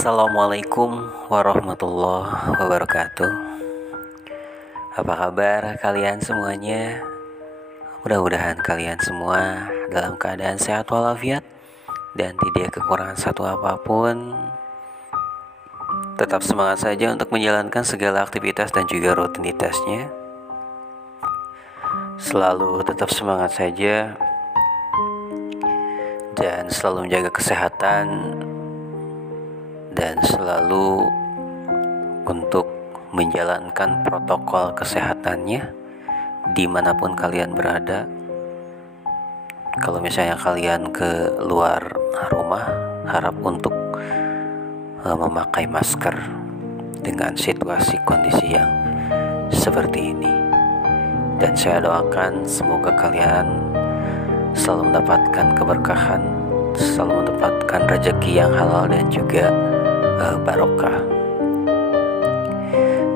Assalamualaikum warahmatullahi wabarakatuh. Apa kabar kalian semuanya? Mudah-mudahan kalian semua dalam keadaan sehat walafiat dan tidak kekurangan satu apapun. Tetap semangat saja untuk menjalankan segala aktivitas dan juga rutinitasnya. Selalu tetap semangat saja dan selalu menjaga kesehatan dan selalu untuk menjalankan protokol kesehatannya dimanapun kalian berada. Kalau misalnya kalian ke luar rumah, harap untuk memakai masker dengan situasi kondisi yang seperti ini. Dan saya doakan semoga kalian selalu mendapatkan keberkahan, selalu mendapatkan rezeki yang halal dan juga barokah.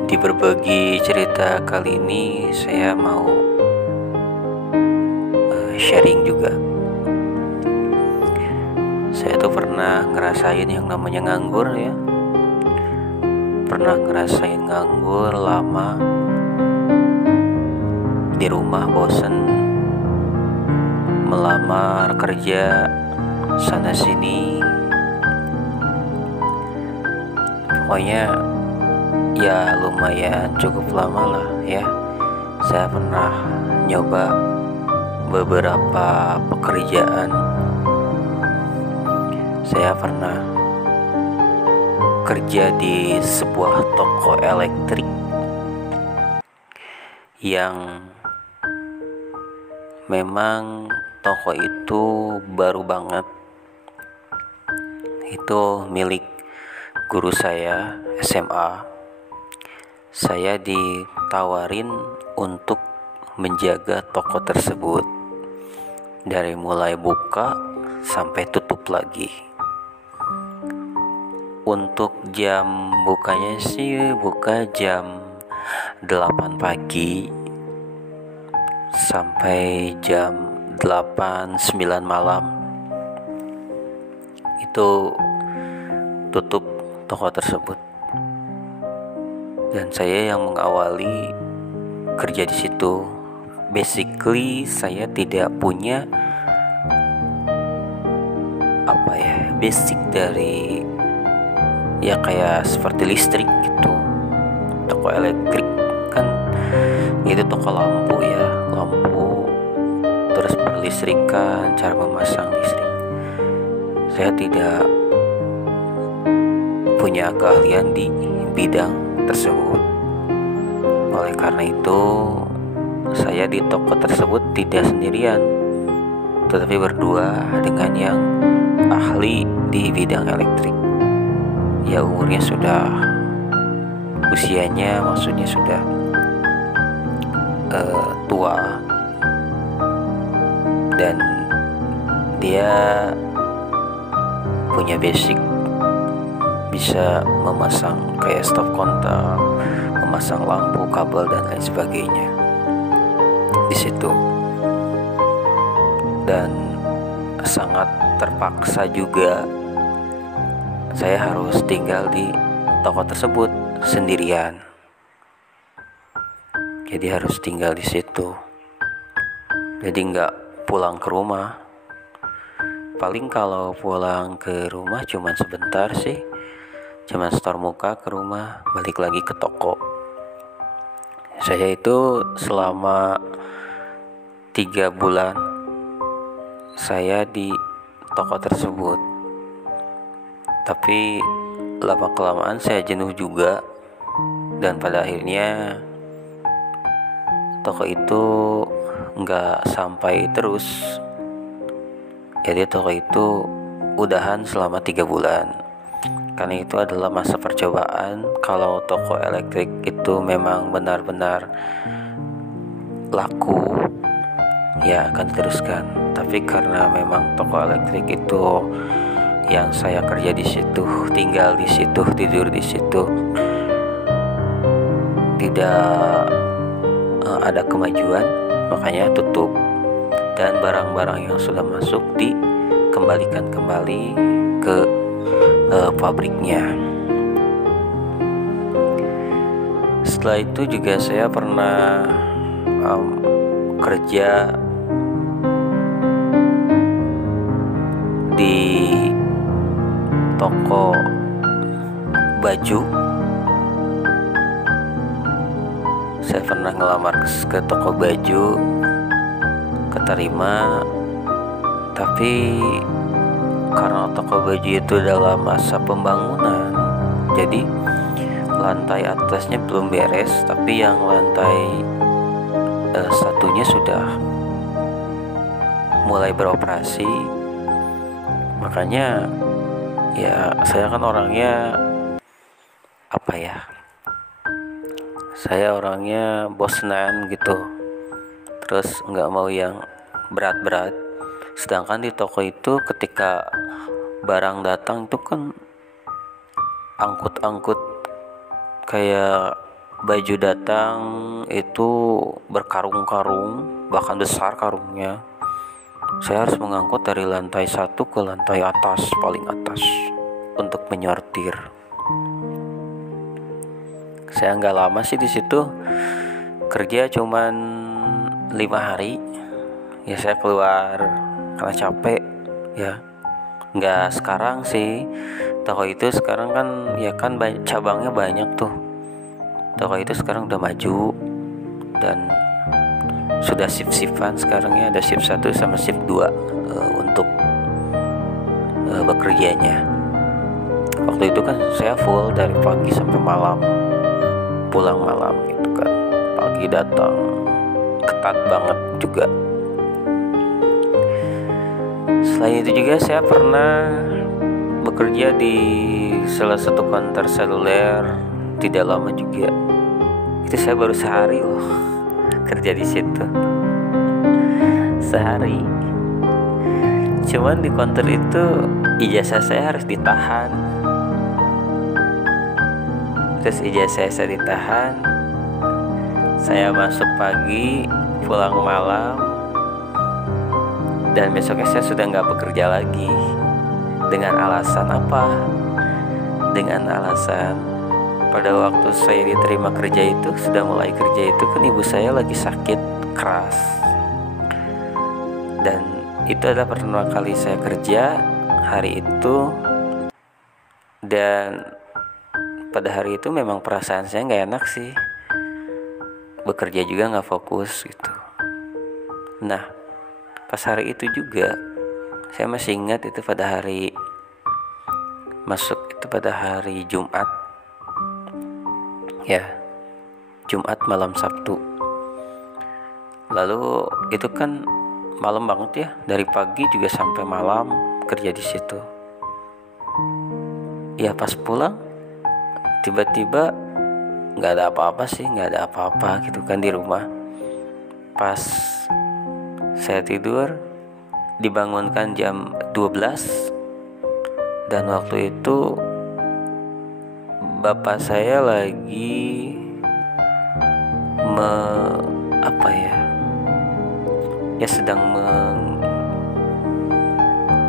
Di berbagi cerita kali ini saya mau sharing juga. Saya tuh pernah ngerasain yang namanya nganggur ya. Pernah ngerasain nganggur lama di rumah, bosen, melamar kerja sana sini. Pokoknya ya lumayan cukup lama lah ya. Saya pernah nyoba beberapa pekerjaan. Saya pernah kerja di sebuah toko elektrik yang memang toko itu baru banget. Itu milik guru saya SMA. Saya ditawarin untuk menjaga toko tersebut dari mulai buka sampai tutup lagi. Untuk jam bukanya sih buka jam 8 pagi sampai jam 8-9 malam. Itu tutup toko tersebut. Dan saya yang mengawali kerja di situ. Basically saya tidak punya basic dari ya kayak seperti listrik gitu. Toko elektrik kan itu toko lampu ya, lampu terus perlistrikan, cara memasang listrik. Saya tidak punya keahlian di bidang tersebut. Oleh karena itu, saya di toko tersebut tidak sendirian, tetapi berdua dengan yang ahli di bidang elektrik. Ya umurnya sudah, usianya maksudnya sudah tua, dan dia punya basic, bisa memasang kayak stop kontak, memasang lampu, kabel dan lain sebagainya di situ. Dan sangat terpaksa juga saya harus tinggal di toko tersebut sendirian. Jadi harus tinggal di situ. Jadi nggak pulang ke rumah. Paling kalau pulang ke rumah cuman sebentar sih, cuman setor muka ke rumah, balik lagi ke toko. Saya itu selama 3 bulan saya di toko tersebut. Tapi lama kelamaan saya jenuh juga, dan pada akhirnya toko itu nggak sampai terus. Jadi toko itu udahan selama 3 bulan. Karena itu adalah masa percobaan. Kalau toko elektrik itu memang benar-benar laku, ya akan diteruskan. Tapi karena memang toko elektrik itu yang saya kerja di situ, tinggal di situ, tidur di situ, tidak ada kemajuan, makanya tutup. Dan barang-barang yang sudah masuk dikembalikan kembali ke pabriknya. Setelah itu juga saya pernah kerja di toko baju. Saya pernah ngelamar ke toko baju, keterima, tapi karena toko baju itu dalam masa pembangunan, jadi lantai atasnya belum beres, tapi yang lantai satunya sudah mulai beroperasi. Makanya ya saya kan orangnya saya orangnya bosenan gitu, terus nggak mau yang berat-berat. Sedangkan di toko itu ketika barang datang itu kan angkut kayak baju datang itu berkarung-karung, bahkan besar karungnya. Saya harus mengangkut dari lantai 1 ke lantai atas, paling atas, untuk menyortir. Saya nggak lama sih di situ, kerja cuman 5 hari. Ya saya keluar karena capek ya. Nggak sekarang sih, toko itu sekarang kan ya kan cabangnya banyak tuh. Toko itu sekarang udah maju dan sudah shift-shiftan. Sekarang ya ada shift 1 sama shift 2 untuk bekerjanya. Waktu itu kan saya full dari pagi sampai malam, pulang malam gitu kan. Pagi datang, ketat banget juga. Selain itu juga saya pernah bekerja di salah satu kantor seluler, tidak lama juga. Itu saya baru sehari loh kerja di situ, sehari. Cuman di kantor itu ijazah saya harus ditahan. Terus ijazah saya ditahan, saya masuk pagi, pulang malam, dan besoknya saya sudah nggak bekerja lagi. Dengan alasan apa? Dengan alasan pada waktu saya diterima kerja itu, sudah mulai kerja itu kan ibu saya lagi sakit keras. Dan itu adalah pertama kali saya kerja hari itu. Dan pada hari itu memang perasaan saya nggak enak sih. Bekerja juga nggak fokus gitu. Nah, pas hari itu juga saya masih ingat itu pada hari masuk itu pada hari Jumat ya, Jumat malam Sabtu. Lalu itu kan malam banget ya, dari pagi juga sampai malam kerja di situ. Ya pas pulang tiba-tiba nggak ada apa-apa sih, nggak ada apa-apa gitu kan di rumah. Pas saya tidur dibangunkan jam 12, dan waktu itu bapak saya lagi sedang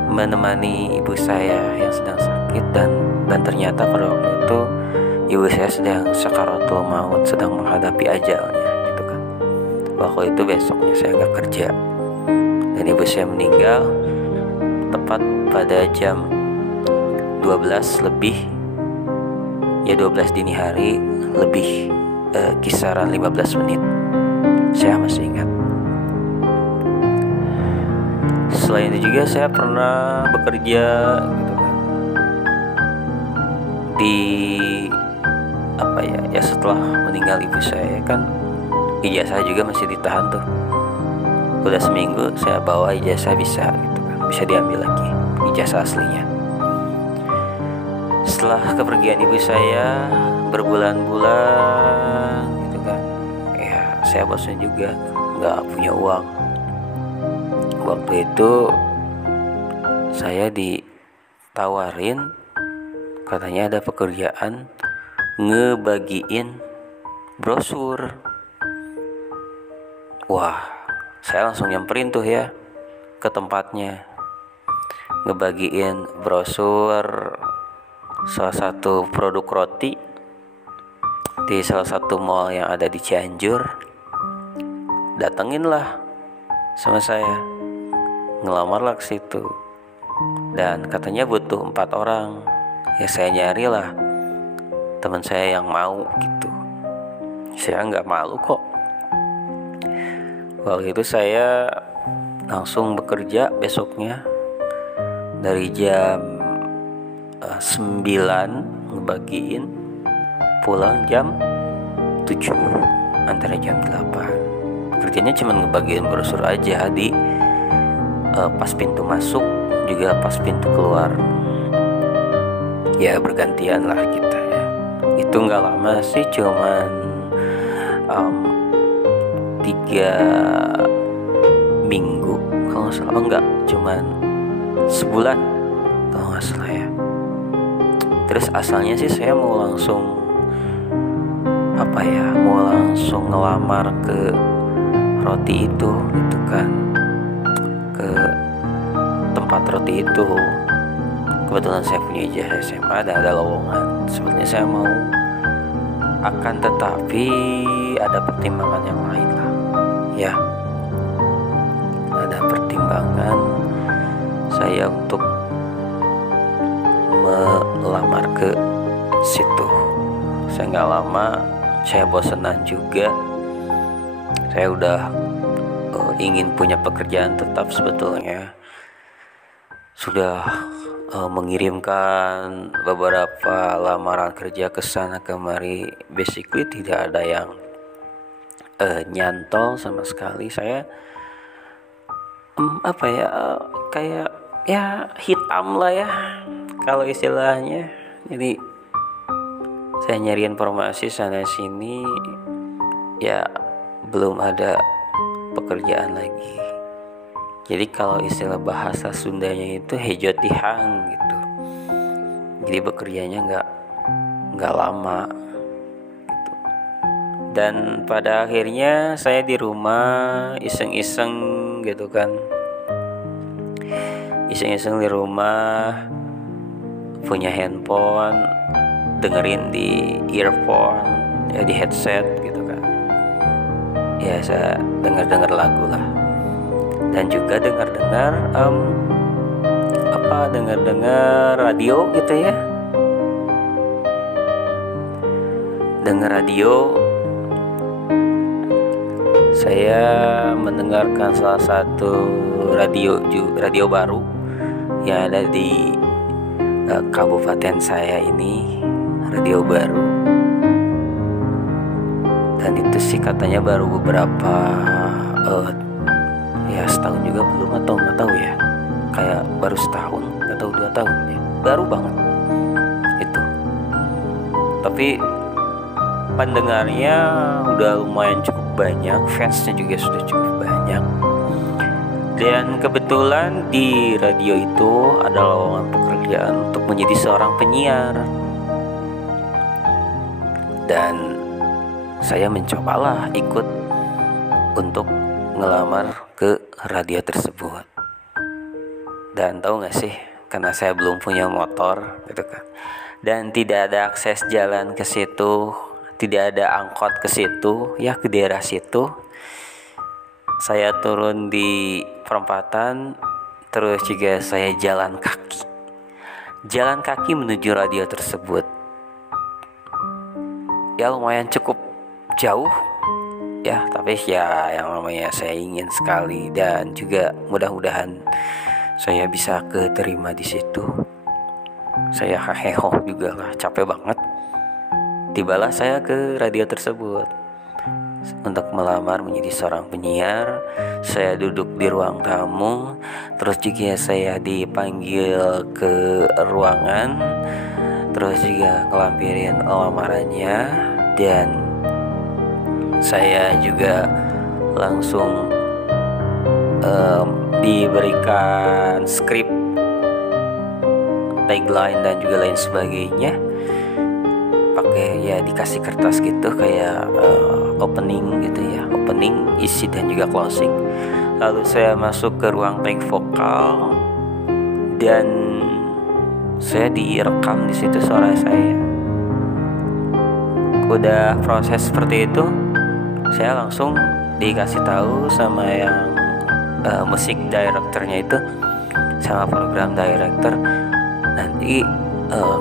menemani ibu saya yang sedang sakit, dan ternyata pada waktu itu ibu saya sedang sakaratul maut, sedang menghadapi ajalnya gitu kan. Waktu itu besoknya saya nggak kerja dan ibu saya meninggal tepat pada jam 12 lebih ya, 12 dini hari lebih, kisaran 15 menit. Saya masih ingat. Selain itu juga saya pernah bekerja gitu kan di setelah meninggal ibu saya kan, ijazah juga masih ditahan tuh. Udah seminggu saya bawa ijazah bisa gitu kan, bisa diambil lagi ijazah aslinya. Setelah kepergian ibu saya berbulan-bulan gitu kan, ya saya bosan juga, nggak punya uang. Waktu itu saya ditawarin, katanya ada pekerjaan ngebagiin brosur. Wah, saya langsung nyamperin tuh ya ke tempatnya, ngebagiin brosur salah satu produk roti di salah satu mall yang ada di Cianjur. Datenginlah sama saya, ngelamarlah ke situ, dan katanya butuh 4 orang. Ya saya nyarilah teman saya yang mau gitu. Saya nggak malu kok. Waktu itu saya langsung bekerja besoknya dari jam 9 ngebagiin, pulang jam 7 antara jam 8. Kerjanya cuma ngebagiin brosur aja di pas pintu masuk juga pas pintu keluar. Ya bergantian lah kita ya. Itu nggak lama sih, cuman 3 minggu kalau nggak salah. Enggak, cuman sebulan kalau nggak salah ya. Terus asalnya sih saya mau langsung ngelamar ke roti itu gitu kan, ke tempat roti itu. Kebetulan saya punya ijazah SMA dan ada lowongan. Sebenarnya saya mau, akan tetapi ada pertimbangan yang lain lah ya. Ada pertimbangan saya untuk melamar ke situ. Saya nggak lama, saya bosenan juga. Saya udah ingin punya pekerjaan tetap sebetulnya. Sudah mengirimkan beberapa lamaran kerja ke sana kemari. Basically tidak ada yang nyantol sama sekali. Saya kayak ya hitam lah ya kalau istilahnya. Jadi saya nyari informasi sana sini, ya belum ada pekerjaan lagi. Jadi kalau istilah bahasa Sundanya itu hejotihang gitu. Jadi bekerjanya nggak lama gitu. Dan pada akhirnya saya di rumah iseng-iseng gitu kan. Iseng-iseng di rumah, punya handphone, dengerin di earphone, ya di headset gitu kan. Ya saya dengar lagu lah. Dan juga dengar radio gitu ya. Dengar radio. Saya mendengarkan salah satu radio baru yang ada di kabupaten saya ini, radio baru. Dan itu sih katanya baru beberapa ya setahun juga belum, atau nggak tahu ya, kayak baru setahun atau 2 tahun ya, baru banget itu. Tapi pendengarnya udah lumayan cukup banyak, fansnya juga sudah cukup banyak. Dan kebetulan di radio itu ada lowongan pekerjaan untuk menjadi seorang penyiar. Dan saya mencobalah ikut untuk ngelamar ke radio tersebut. Dan tahu gak sih, karena saya belum punya motor gitu kan, dan tidak ada akses jalan ke situ, tidak ada angkot ke situ ya, ke daerah situ. Saya turun di perempatan, terus juga saya jalan kaki menuju radio tersebut. Ya lumayan cukup jauh ya, tapi ya yang namanya saya ingin sekali, dan juga mudah-mudahan saya bisa keterima di situ. Saya haheho juga lah, capek banget. Tibalah saya ke radio tersebut untuk melamar menjadi seorang penyiar. Saya duduk di ruang tamu, terus juga saya dipanggil ke ruangan, terus juga ngelampirin lamarannya, dan saya juga langsung diberikan skrip, tagline dan juga lain sebagainya. Pakai ya dikasih kertas gitu kayak opening gitu ya, opening, isi dan juga closing. Lalu saya masuk ke ruang take vokal, dan saya direkam di situ suara saya. Udah proses seperti itu, saya langsung dikasih tahu sama yang musik directornya itu, sama program director, nanti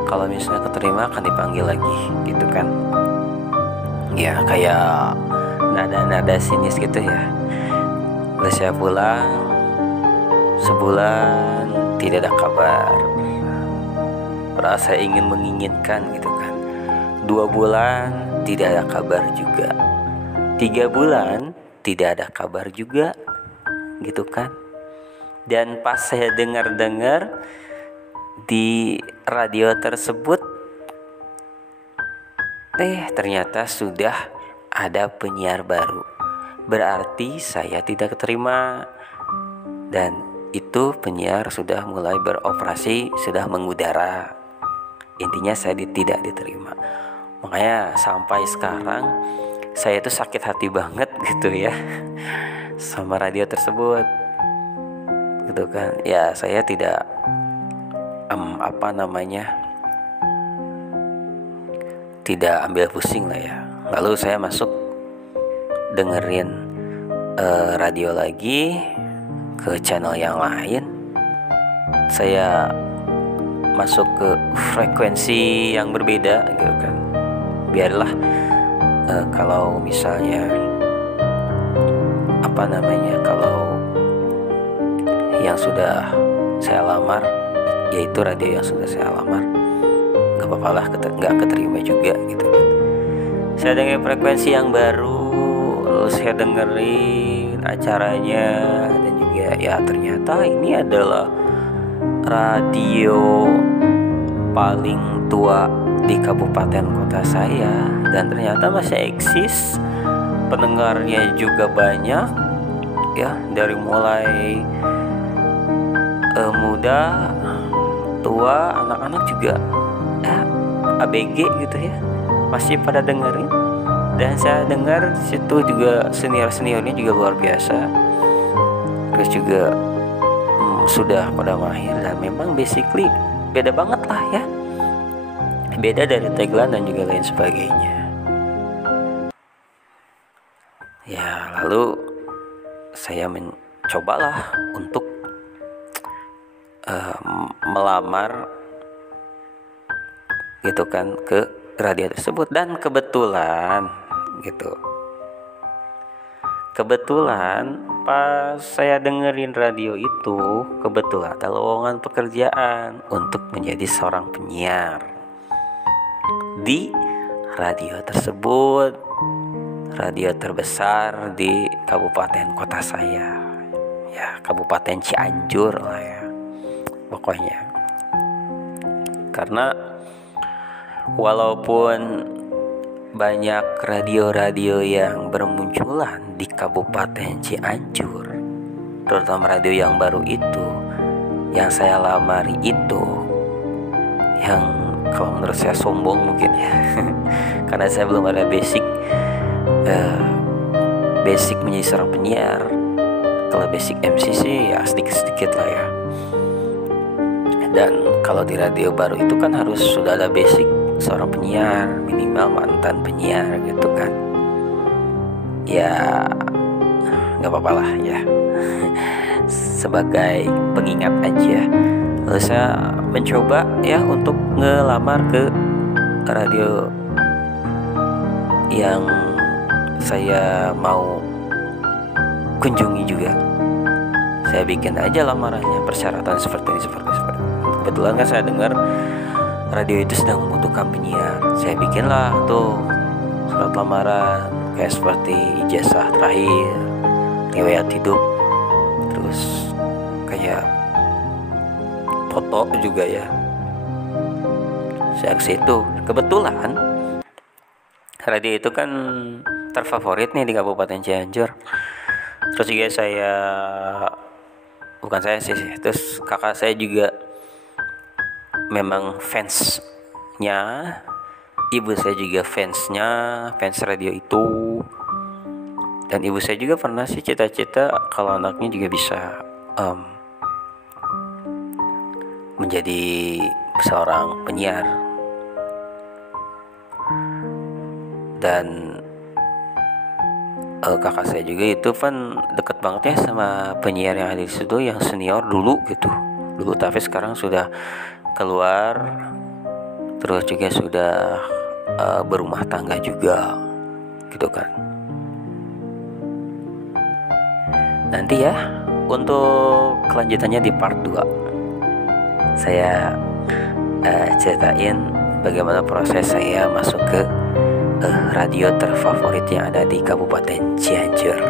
kalau misalnya keterima akan dipanggil lagi gitu kan. Ya kayak nada-nada sinis gitu ya. Lalu saya pulang, sebulan tidak ada kabar. Rasa ingin menginginkan gitu kan. 2 bulan tidak ada kabar juga. 3 bulan tidak ada kabar juga gitu kan. Dan pas saya dengar-dengar di radio tersebut, ternyata sudah ada penyiar baru. Berarti saya tidak keterima. Dan itu penyiar sudah mulai beroperasi, sudah mengudara. Intinya saya tidak diterima. Makanya sampai sekarang saya itu sakit hati banget gitu ya sama radio tersebut gitu kan. Ya saya tidak tidak ambil pusing lah ya. Lalu saya masuk dengerin radio lagi ke channel yang lain. Saya masuk ke frekuensi yang berbeda gitu kan. Biarlah kalau misalnya kalau yang sudah saya lamar, yaitu radio yang sudah saya lamar, gak apa-apa lah, gak keterima juga gitu kan. Saya dengerin frekuensi yang baru, lalu saya dengerin acaranya, dan juga ya ternyata ini adalah radio paling tua di kabupaten kota saya, dan ternyata masih eksis, pendengarnya juga banyak ya, dari mulai muda, tua, anak-anak juga ABG gitu ya, masih pada dengerin. Dan saya dengar situ juga senior-seniornya juga luar biasa, terus juga sudah pada mahir, dan memang basically beda banget lah ya, beda dari tagline dan juga lain sebagainya ya. Lalu saya mencobalah untuk melamar gitu kan ke radio tersebut. Dan kebetulan pas saya dengerin radio itu, kebetulan ada lowongan pekerjaan untuk menjadi seorang penyiar di radio tersebut, radio terbesar di kabupaten kota saya ya, Kabupaten Cianjur lah ya pokoknya. Karena walaupun banyak radio-radio yang bermunculan di Kabupaten Cianjur, terutama radio yang baru itu, yang saya lamari itu, yang kalau menurut saya sombong mungkin ya karena saya belum ada basic menjadi seorang penyiar. Kalau basic MC sih ya sedikit-sedikit lah ya. Dan kalau di radio baru itu kan harus sudah ada basic seorang penyiar, minimal mantan penyiar gitu kan. Ya gak apa-apa lah ya sebagai pengingat aja. Lalu saya mencoba ya untuk ngelamar ke radio yang saya mau kunjungi juga. Saya bikin aja lamarannya, persyaratan seperti ini. Kebetulan kan saya dengar radio itu sedang membutuhkan penyiar. Saya bikinlah tuh surat lamaran, kayak seperti ijazah terakhir, riwayat hidup, terus kayak foto juga ya. Saya ke situ. Kebetulan radio itu kan terfavorit nih di Kabupaten Cianjur. Terus juga terus kakak saya juga memang fansnya, ibu saya juga fans radio itu. Dan ibu saya juga pernah sih cita-cita kalau anaknya juga bisa menjadi seorang penyiar. Dan kakak saya juga itu kan deket banget ya sama penyiar yang ada di situ, yang senior dulu gitu. Dulu tapi sekarang sudah keluar, terus juga sudah berumah tangga juga gitu kan. Nanti ya untuk kelanjutannya di part 2 saya ceritain bagaimana proses saya masuk ke radio terfavorit yang ada di Kabupaten Cianjur.